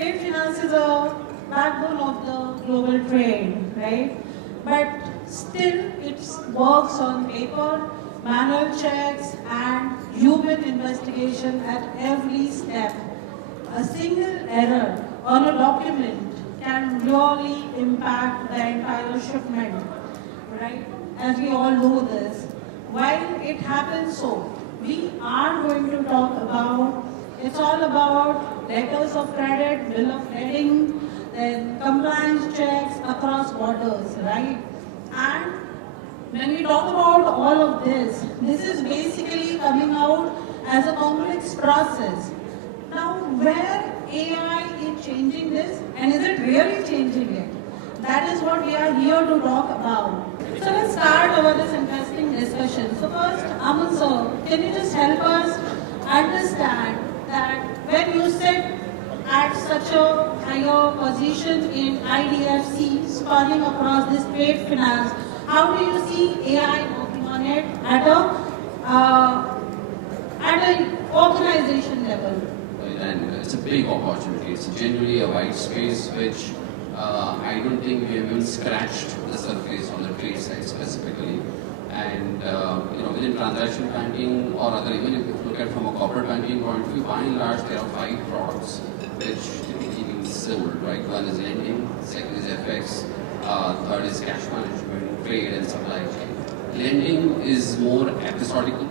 trade finance is a backbone of the global trade, right? But still it works on paper, manual checks and human investigation at every step. A single error on a document can really impact the entire shipment, right? As we all know this. While it happens so, we are going to talk about, it's all about letters of credit, bill of lading, then compliance checks across borders, right? And when we talk about all of this, this is basically coming out as a complex process. Now, where AI is changing this, and is it really changing it? That is what we are here to talk about. So let's start over this interesting discussion. So first, Aman sir, can you just help us understand that when you sit at such a higher position in IDFC, spanning across this trade finance, how do you see AI working on it at an organization level? And it's a big opportunity. It's generally a wide space which I don't think we have even scratched the surface on the trade side specifically. And within transaction banking or other, even if you look at from a corporate banking point of view, by and large there are 5 products which typically being sold, right? One is lending, second is FX, third is cash management, trade and supply chain. Lending is more episodical.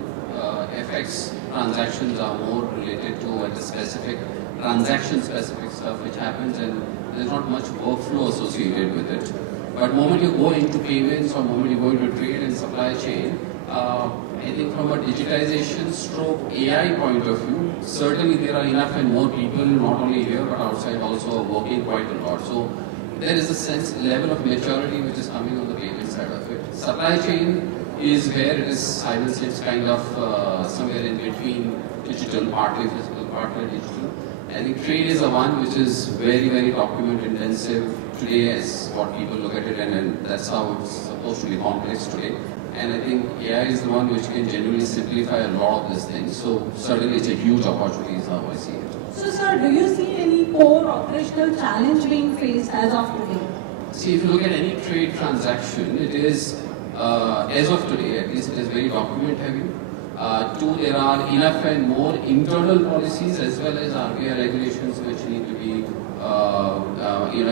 FX transactions are more related to a specific transaction-specific stuff which happens, and there's not much workflow associated with it. But moment you go into payments or moment you go into trade and supply chain, I think from a digitization stroke AI point of view, certainly there are enough and more people, not only here but outside also, working quite a lot. So there is a level of maturity which is coming on the payment side of it. Supply chain is where it is, I will say it's kind of somewhere in between digital, partly physical, partly digital. I think trade is the one which is very, very document intensive today as what people look at it, and that's how it's supposed to be complex today. And I think AI is the one which can genuinely simplify a lot of these things. So certainly it's a huge opportunity is how I see it. So sir, do you see any core operational challenge being faced as of today? See, if you look at any trade transaction, it is, as of today, at least it is very document heavy. Two, there are enough and more internal policies as well as RBI regulations which need to be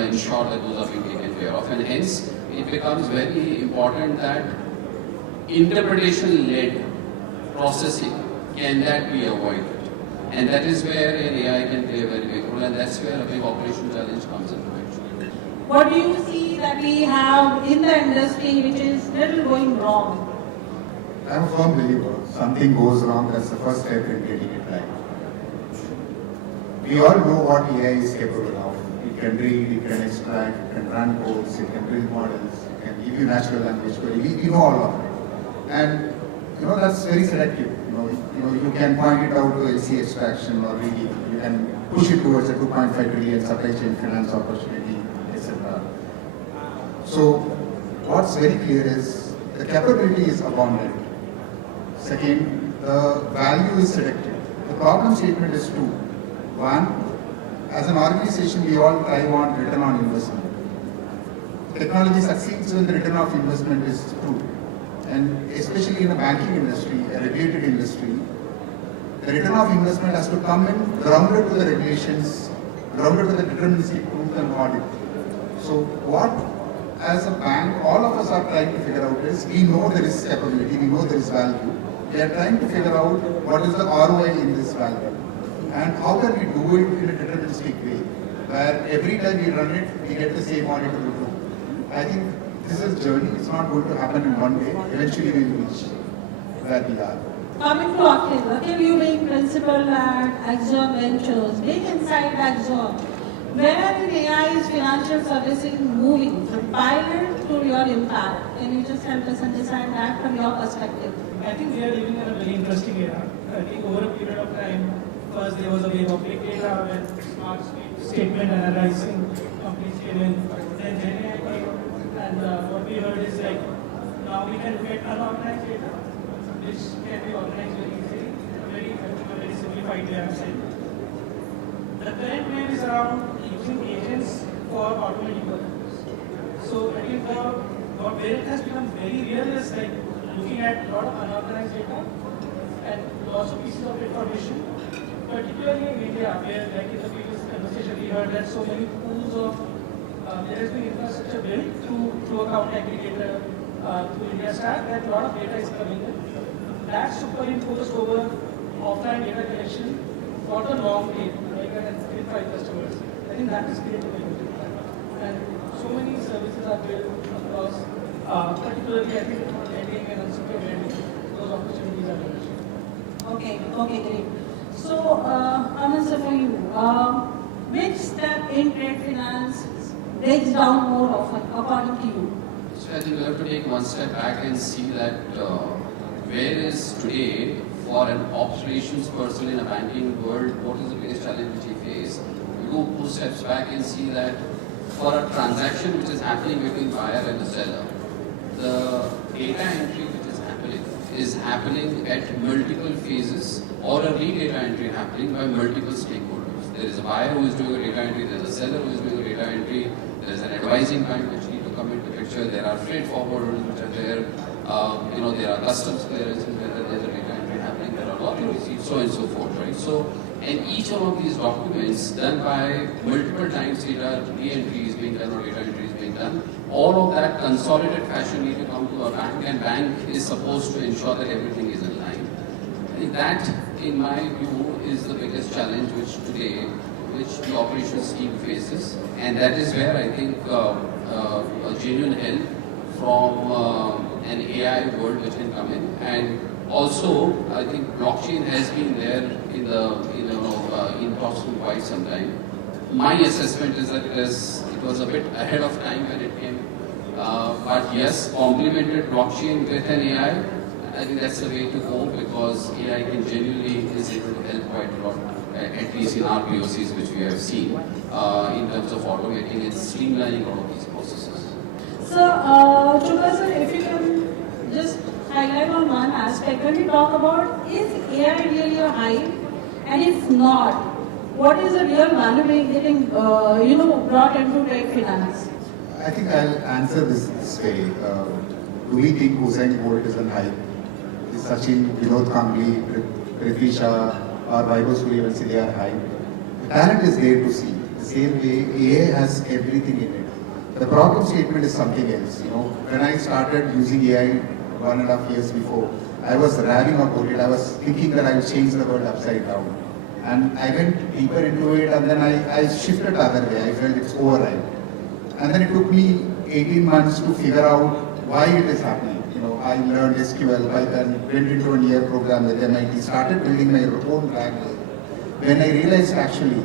ensure that those are being taken care of. And hence, it becomes very important that interpretation-led processing, can that be avoided? And that is where an AI can play a very big role, and that's where a big operational challenge comes into it. What do you see that we have in the industry which is little going wrong? I'm a firm believer. Something goes wrong, that's the first step in getting it right. We all know what AI is capable of. It can read, it can extract, it can run codes, it can build models, it can give you natural language query. We know all of it. And that's very selective. You can point it out to LC extraction or reading. You can push it towards a 2.5 trillion supply chain finance opportunity, etc. So what's very clear is the capability is abundant. Second, the value is selective. The problem statement is two. One, as an organization, we all thrive on return on investment. Technology succeeds when the return of investment is true. And especially in the banking industry, a regulated industry, the return of investment has to come in grounded to the regulations, grounded to the deterministic truth and audit. So what, as a bank, all of us are trying to figure out is, we know there is capability, we know there is value. We are trying to figure out what is the ROI in this value. And how can we do it in a deterministic way, where every time we run it, we get the same auditable truth. I think this is a journey. It's not going to happen in one day. Eventually we will reach where we are. Coming to Akhil, you being principal at Accion Ventures, being inside Accion, where in AI is financial services moving from pilot to real impact? Can you just help us understand that from your perspective? I think we are living in a very interesting era. I think over a period of time, first there was a wave of big data when smart statement analyzing companies came in, then AI came, and what we heard is like, now we can get unorganized data, which can be organized very easily, very simplified way, I'm saying. The the current wave is around using agents for automating work. So I think where it has become very real is like looking at a lot of unorganized data and lots of pieces of information, particularly in India, where like in the previous conversation we heard that so many pools of there has been infrastructure built through account aggregator, through India Stack, that a lot of data is coming in. That superimposed over offline data collection for the long tail, like with 5 customers. I think that is creating a huge impact. And so many services are built across, particularly I think lending and unsecured lending. Those opportunities are emerging. Okay, great. So, Aman sir, for you, which step in trade finance breaks down more often, according to you? So I think we have to take one step back and see that where is today for an operations person in a banking world, what is the biggest challenge which he faces? We go 2 steps back and see that for a transaction which is happening between buyer and the seller, the data entry which is happening at multiple phases, or a re-data entry happening by multiple stakeholders. There is a buyer who is doing a data entry, there is a seller who is doing a data entry, there is an advising bank which need to come into picture, there are freight forwarders which are there, there are customs clearances where there is a data entry happening, there are lottery receipts, so on and so forth, right? So, and each one of these documents done by multiple times data re-entry is being done or data entry is being done, all of that consolidated fashion need to come to a bank, and bank is supposed to ensure that everything is in line. I think that, in my view, is the biggest challenge which the operations team faces, and that is where I think a genuine help from an AI world which can come in, and also I think blockchain has been there in talks for quite some time. My assessment is that it was a bit ahead of time when it came, but yes, complemented blockchain with an AI. I think that's the way to go, because AI can genuinely is able to help quite a lot, at least in our POCs which we have seen, in terms of automating and streamlining all of these processes. So, Chubha sir, if you can just highlight on one aspect, when we talk about is AI really a hype, and if not, what is the real value being getting brought into trade finance? I think I'll answer this way. Do we think Usain Bolt is an hype? Is Sachin, Vinod Kambli, Prithvi Shah, or Vaibhav Suryavanshi, they are hype? The talent is there to see. The same way AI has everything in it. The problem statement is something else. When I started using AI 1.5 years before, I was raving about it. I was thinking that I would change the world upside down. And I went deeper into it, and then I shifted the other way. I felt it's overhyped. And then it took me 18 months to figure out why it is happening. I learned SQL, Python, went into a year program with MIT, started building my own language. When I realized actually,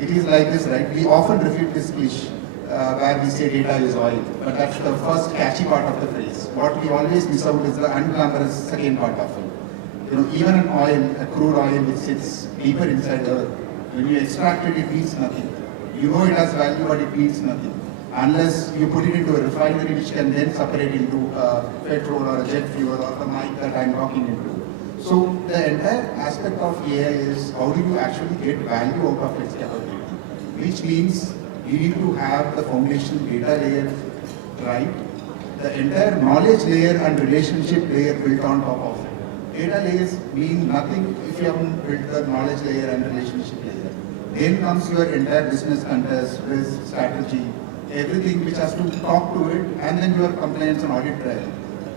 it is like this, right? We often repeat this cliche where we say data is oil, but that's the first catchy part of the phrase. What we always miss out is the unglamorous second part of it. Even an oil, a crude oil which sits deeper inside the earth, when you extract it, it means nothing. You know it has value, but it means nothing. Unless you put it into a refinery which can then separate into petrol or a jet fuel or the mic that I'm talking into. So the entire aspect of AI is how do you actually get value out of its capability, which means you need to have the foundation data layer right, the entire knowledge layer and relationship layer built on top of it. Data layers mean nothing if you haven't built the knowledge layer and relationship layer. Then comes your entire business context, risk, strategy, everything which has to talk to it, and then your compliance and audit trail.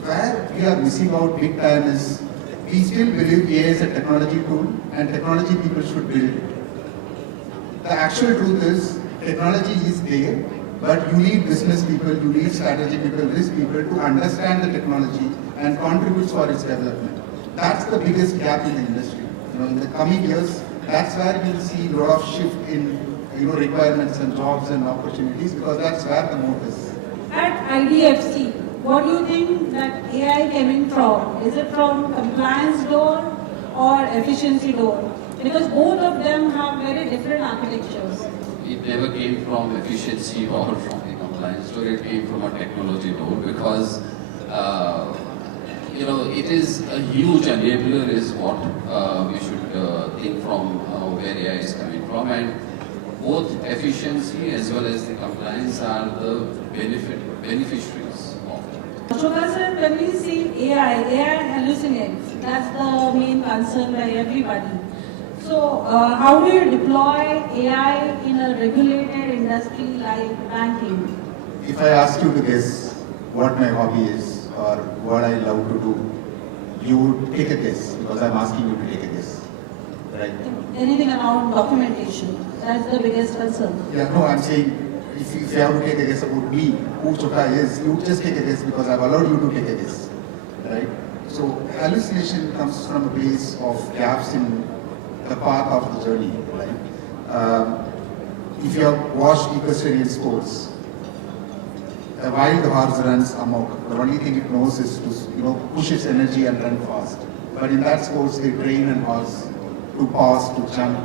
Where we are missing out big time is, we still believe AI is a technology tool and technology people should build it. The actual truth is, technology is there, but you need business people, you need strategy people, risk people to understand the technology and contribute for its development. That's the biggest gap in the industry. In the coming years, that's where we'll see a lot of shift in requirements and jobs and opportunities, because that's where the moat is. At IDFC, what do you think that AI coming from? Is it from compliance door or efficiency door? Because both of them have very different architectures. It never came from efficiency or from the compliance door, it came from a technology door, because it is a huge enabler is what we should think from where AI is coming from. from, and both efficiency as well as the compliance are the beneficiaries of it. Ashok sir, when we see AI hallucinates. That's the main concern by everybody. So, how do you deploy AI in a regulated industry like banking? If I ask you to guess what my hobby is or what I love to do, you would take a guess because I'm asking you to take a guess, right? Anything around documentation, that's the biggest concern. Yeah, no, I'm saying if you have to take a guess about me, who Chokha is, you just take a guess because I've allowed you to take a guess, right? So hallucination comes from a place of gaps in the path of the journey, right? If you have watched equestrian sports, a wild horse runs amok. The only thing it knows is to push its energy and run fast. But in that sports, they train a horse to pause, to jump,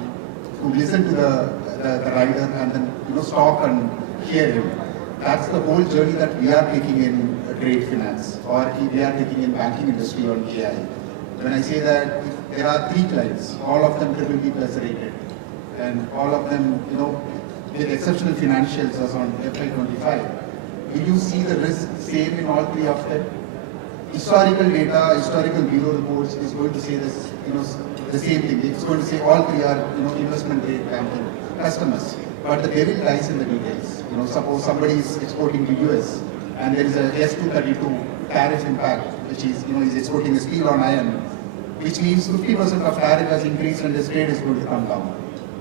to listen to the rider, and then stop and hear him. That's the whole journey that we are taking in trade finance, or we are taking in banking industry on AI. When I say that there are 3 clients, all of them BBB plus rated, and all of them, with exceptional financials as on FY25. Will you see the risk same in all 3 of them? Historical data, historical bureau reports is going to say this, the same thing. It's going to say all 3 are, investment grade banking customers. But the devil lies in the details. Suppose somebody is exporting to US and there is a S-232 tariff impact, which is, is exporting a steel on iron, which means 50% of tariff has increased and the trade is going to come down.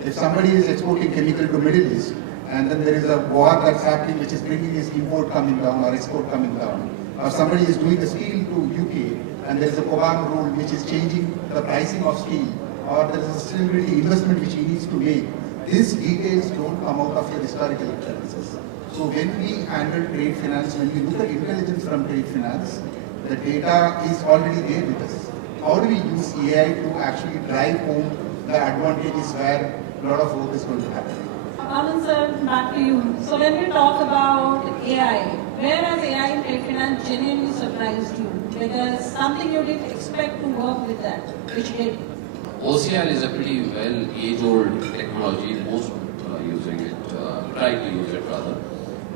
If somebody is exporting chemical to Middle East, and then there is a war that's happening which is bringing his import coming down or export coming down, or somebody is doing the steel to UK and there is a CBNk rule which is changing the pricing of steel, or there is a sustainability investment which he needs to make. These details don't come out of your historical analysis. So when we handle trade finance, when we look at intelligence from trade finance, the data is already there with us. How do we use AI to actually drive home the advantages where a lot of work is going to happen? Anand sir, back to you. So when we talk about AI, where has AI in trade finance genuinely surprised you? Because something you didn't expect to work with that, which did. OCR is a pretty well age-old technology. Most people are using it, try to use it rather.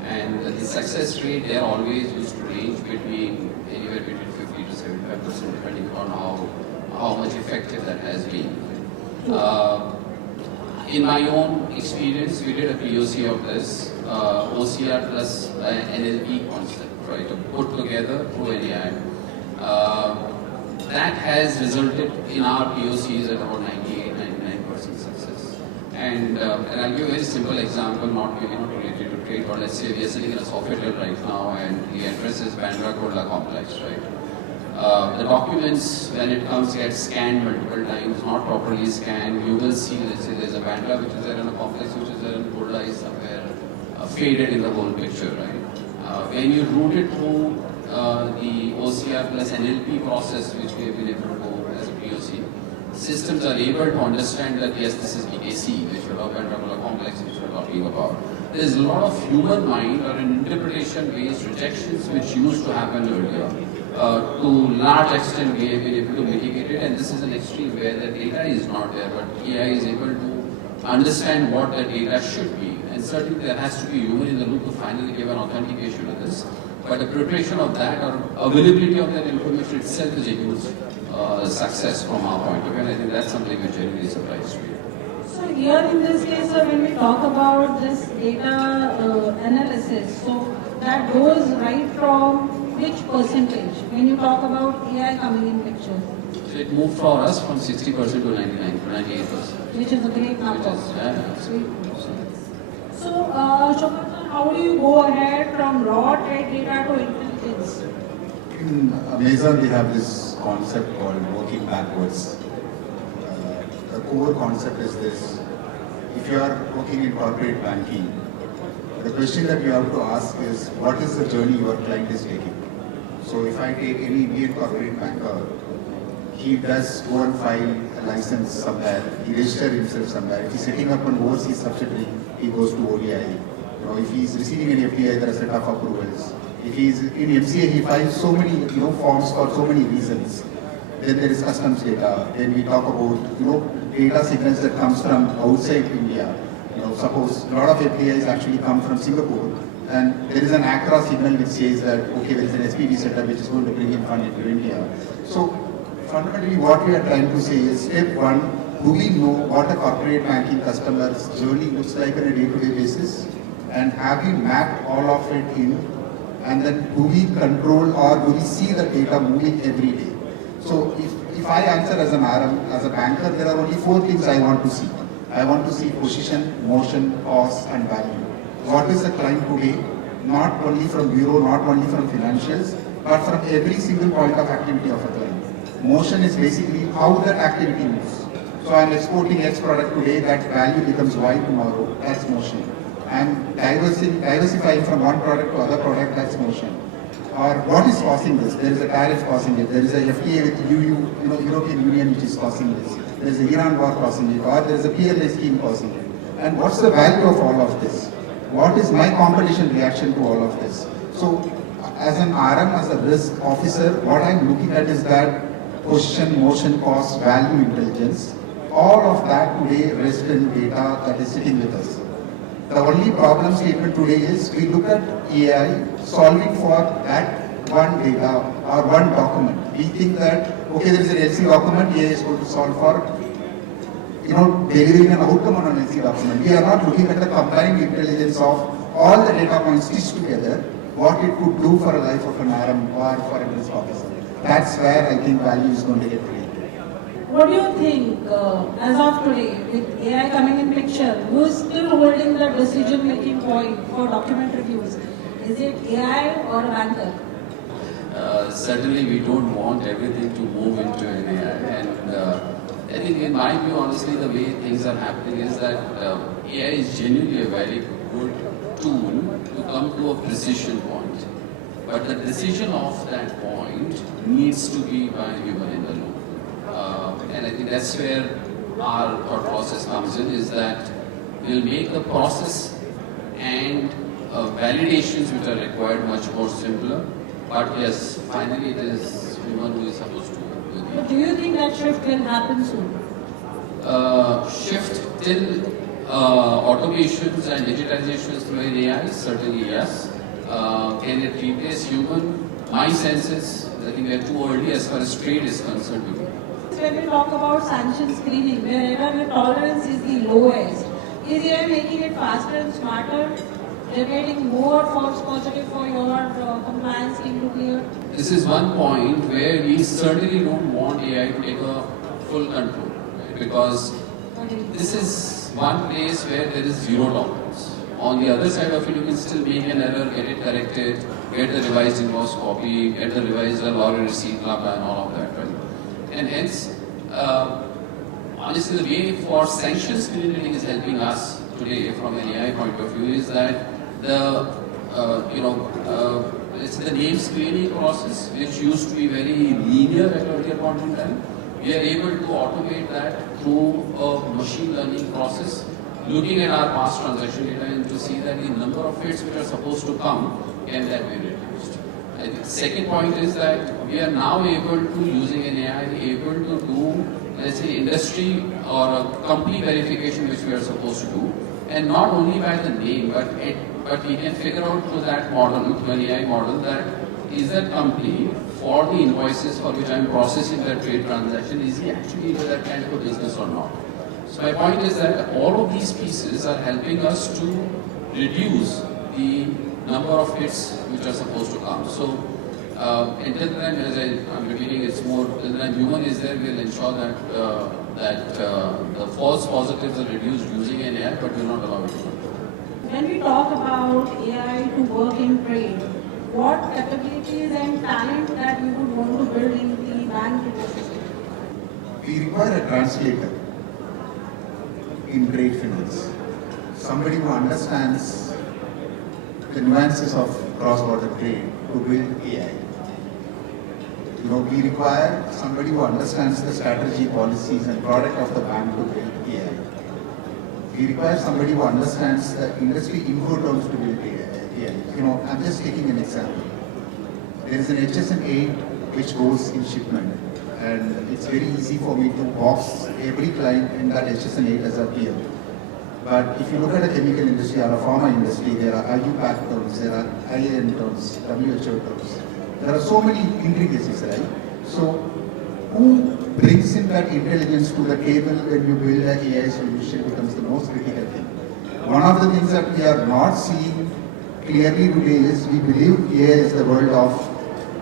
And the success rate there always used to range between anywhere between 50 to 75%, depending on how much effective that has been. In my own experience, we did a POC of this, OCR plus NLP concept, right, put together through an AI. That has resulted in our POCs at about 98-99% success. And I'll give a very simple example, not really not related to trade, but let's say we are sitting in a software right now and the address is Bandra Kurla complex, right? The documents, when it comes, get scanned multiple times, not properly scanned. You will see, let's say there's a Bandra which is there in a complex which is there in Kurla is somewhere faded in the whole picture, right? When you route it through the OCR plus NLP process, which we have been able to do as a POC, systems are able to understand that yes, this is BKC, which we're talking about, complex, which we're talking about. There's a lot of human mind or an interpretation-based rejections which used to happen earlier. To large extent, we have been able to mitigate it, and this is an extreme where the data is not there, but AI is able to understand what the data should be, and certainly there has to be human in the loop to finally give an authentication to this. But the preparation of that or availability of that information itself is a huge success from our point of view, and I think that's something which genuinely surprised me. So here in this case, when we talk about this data analysis, so that goes right from which percentage when you talk about AI coming in picture? So it moved for us from 60% to 98%. Which is a great number. Absolutely. So, Shobhan, how do you go ahead from raw trade data to intelligence? In Amazon, they have this concept called working backwards. The core concept is this: if you are working in corporate banking, the question that you have to ask is, what is the journey your client is taking? So if I take any Indian corporate banker, he does go and file a license somewhere, he registers himself somewhere. If he's setting up an overseas subsidiary, he goes to ODI. If he's receiving an FDI, there are a set of approvals. If he's in MCA, he files so many forms for so many reasons. then there is customs data, then we talk about, data signals that comes from outside India. Suppose a lot of APIs actually come from Singapore, and there is an ACRA signal which says that, okay, there is an SPV setup which is going to bring in fund into India. So fundamentally what we are trying to say is, step one, do we know what a corporate banking customer's journey looks like on a day-to-day basis? And have we mapped all of it in? And then do we control or do we see the data moving every day? So if I answer as an RM, as a banker, there are only 4 things I want to see. I want to see position, motion, cost, and value. What is the client today? Not only from bureau, not only from financials, but from every single point of activity of a client. Motion is basically how that activity moves. So I'm exporting X product today, that value becomes Y tomorrow, that's motion. I'm diversifying from one product to other product, that's motion. Or what is causing this? There is a tariff causing it. There is a FTA with European Union which is causing this. There is a Iran war causing it. Or there is a PLA scheme causing it. And what's the value of all of this? What is my competition reaction to all of this? So as an RM, as a risk officer, what I'm looking at is that position, motion, cost, value, intelligence. All of that today rests in data that is sitting with us. The only problem statement today is we look at AI solving for that one data or one document. We think that, okay, there is an LC document, AI is going to solve for, delivering an outcome on an LC document. We are not looking at the combined intelligence of all the data points stitched together, what it could do for a life of an RM or for a risk officer. That's where I think value is going to get created. What do you think, as of today, with AI coming in picture, who is still holding the decision-making point for document reviews? Is it AI or a banker? Certainly we don't want everything to move into an AI. And I think in my view, honestly, the way things are happening is that AI is genuinely a very good tool to come to a precision point. But the decision of that point needs to be by a human in the loop. And I think that's where our thought process comes in, is that we'll make the process and validations which are required much more simpler. But yes, finally it is human who is supposed to do it. But do you think that shift will happen soon? Shift till automations and digitizations through an AI, certainly yes. Can it replace human? My sense is, I think we are too early as far as trade is concerned. When we talk about sanction screening, wherever the tolerance is the lowest, is AI making it faster and smarter, generating more false positive for your compliance team to clear? This is one point where we certainly don't want AI to take a full control, right? Because this is one place where there is zero tolerance. On the other side of it, you can still make an error, get it corrected, get the revised invoice copy, get the revised log and receipt, blah, blah, and all of that, right? And hence, honestly, the way for sanctions screening is helping us today from an AI point of view is that it's the name screening process, which used to be very linear at earlier point in time. We are able to automate that through a machine learning process, looking at our past transaction data and to see that the number of hits which are supposed to come can that be reduced. I think the second point is that we are now able to, using an AI, able to do, let's say, industry or a company verification which we are supposed to do, and not only by the name, but we can figure out through that model, through an AI model, that is that company for the invoices for which I am processing that trade transaction, is he actually into that kind of a business or not? So my point is that all of these pieces are helping us to reduce the number of hits which are supposed to come. So until then, as I'm repeating, it's more, till then human is there, we'll ensure that the false positives are reduced using an AI, but we'll not allow it to work. When we talk about AI to work in trade, what capabilities and talent that we would want to build in the bank ecosystem? We require a translator in trade finance. Somebody who understands the nuances of cross-border trade to build AI. We require somebody who understands the strategy, policies, and product of the bank to build AI. We require somebody who understands the industry incoterms to build AI. I'm just taking an example. There is an HSN 8 which goes in shipment, and it's very easy for me to box every client in that HSN 8 as a peer. But if you look at the chemical industry or a pharma industry, there are IUPAC terms, there are IAN terms, WHO terms. There are so many intricacies, right? So who brings in that intelligence to the table when you build an AI solution becomes the most critical thing. One of the things that we are not seeing clearly today is we believe AI is the world of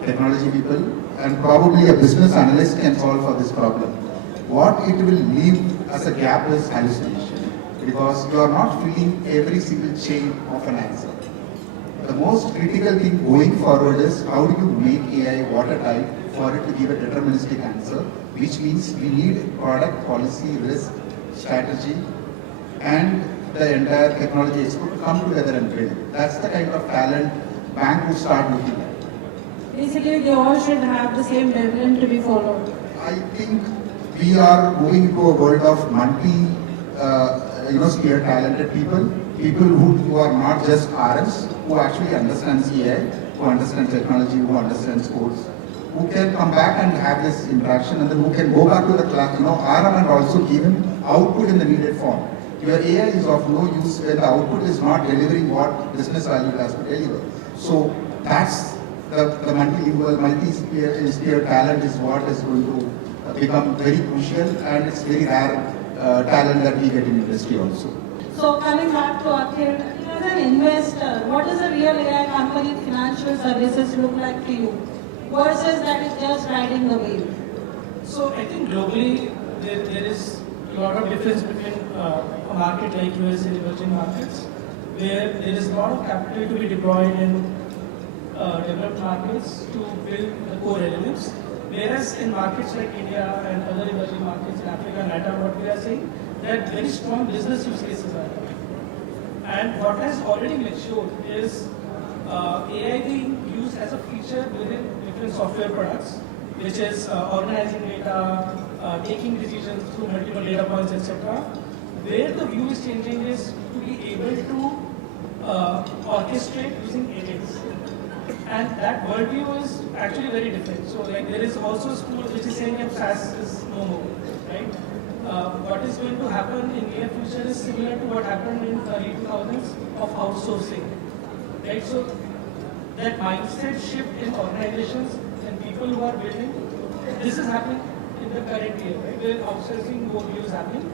technology people, and probably a business analyst can solve for this problem. What it will leave as a gap is hallucination, because you are not filling every single chain of an answer. The most critical thing going forward is how do you make AI watertight for it to give a deterministic answer, which means we need product, policy, risk, strategy, and the entire technology expert to come together and build. That's the kind of talent bank would start looking at. Basically, they all should have the same development to be followed. I think we are moving to a world of sphere talented people who are not just RMs, who actually understands AI, who understands technology, who understands codes, who can come back and have this interaction, and then who can go back to the class, RM, and also give him output in the needed form. Your AI is of no use when the output is not delivering what business value it has to deliver. So that's the multilingual, multi-sphere talent is what is going to become very crucial, and it's very rare talent that we get in industry also. So coming back to Akhil, as an investor, what does a real AI company in financial services look like to you versus that is just riding the wave? So I think globally there is a lot of difference between a market like US and emerging markets, where there is a lot of capital to be deployed in developed markets to build the core elements. Whereas in markets like India and other emerging markets in Africa and Latin, what we are seeing, that very strong business use cases are coming. And what has already matured is AI being used as a feature within different software products, which is organizing data, taking decisions through multiple data points, etc. Where the view is changing is to be able to orchestrate using agents. And that worldview is actually very different. So like there is also a school which is saying that SaaS is no more, right? What is going to happen in near future is similar to what happened in early 2000s of outsourcing, right? So that mindset shift in organizations and people who are building, this is happening in the current year, right? Where outsourcing worldview is happening.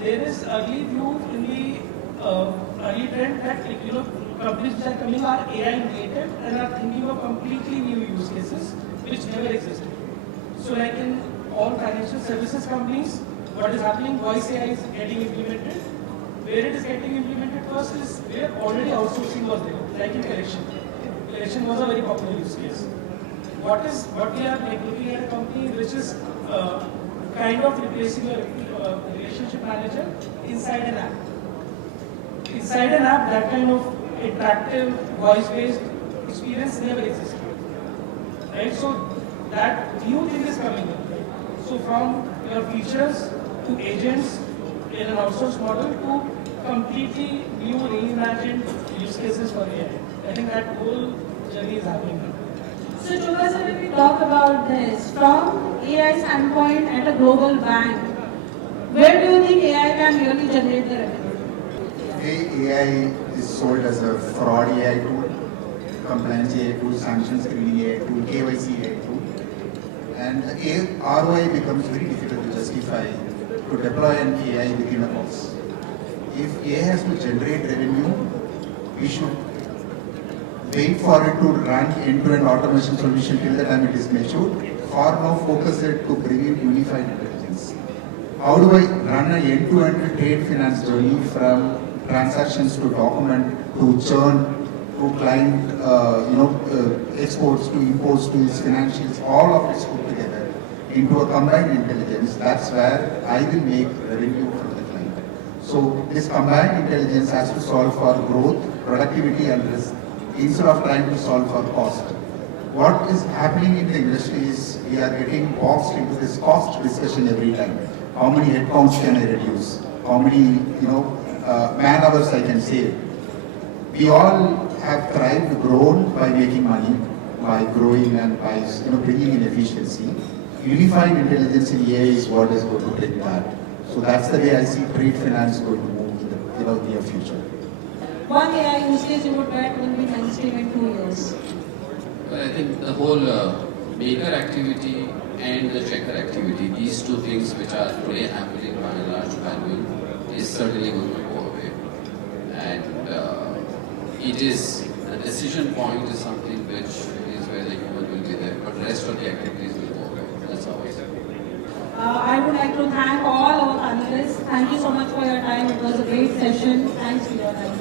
There is early view in the early trend that companies which are coming are AI native and are thinking of completely new use cases which never existed. So like in all financial services companies, what is happening, voice AI is getting implemented. Where it is getting implemented first is where already outsourcing was there, like in collection. Collection was a very popular use case. What we are like looking at a company which is kind of replacing a relationship manager inside an app. Inside an app, that kind of interactive, voice-based experience never existed. Right? So that new thing is coming in. Right? So from your features to agents in an outsourced model to completely new reimagined use cases for AI. I think that whole journey is happening now. So Chubha sir, if we talk about this, from AI standpoint at a global bank, where do you think AI can really generate the revenue? AI is sold as a fraud AI tool, compliance AI tool, sanctions screening AI tool, KYC AI tool. And the ROI becomes very difficult to justify to deploy an AI within a box. If AI has to generate revenue, we should wait for it to run end-to-end automation solution till the time it is matured, or now focus it to bring in unified intelligence. How do I run an end-to-end trade finance journey from transactions to document to churn to client, exports to imports to his financials, all of it put together into a combined intelligence? That's where I will make revenue from the client. So this combined intelligence has to solve for growth, productivity, and risk, instead of trying to solve for cost. What is happening in the industry is we are getting boxed into this cost discussion every time. How many headcounts can I reduce? How many man hours I can save? We all have thrived, grown by making money, by growing and by bringing in efficiency. unified intelligence in AI is what is going to bring that. So that's the way I see trade finance going to move in the near future. One AI use case you would bet will be mainstream in 2 years. Well, I think the whole maker activity and the checker activity, these two things which are today happening by and large manual, is certainly going to go away. And it is, the decision point is something which is where the human will be there, but the rest of the activities will go away. That's how I see it. I would like to thank all our panelists. Thank you so much for your time. It was a great session. Thanks for your time.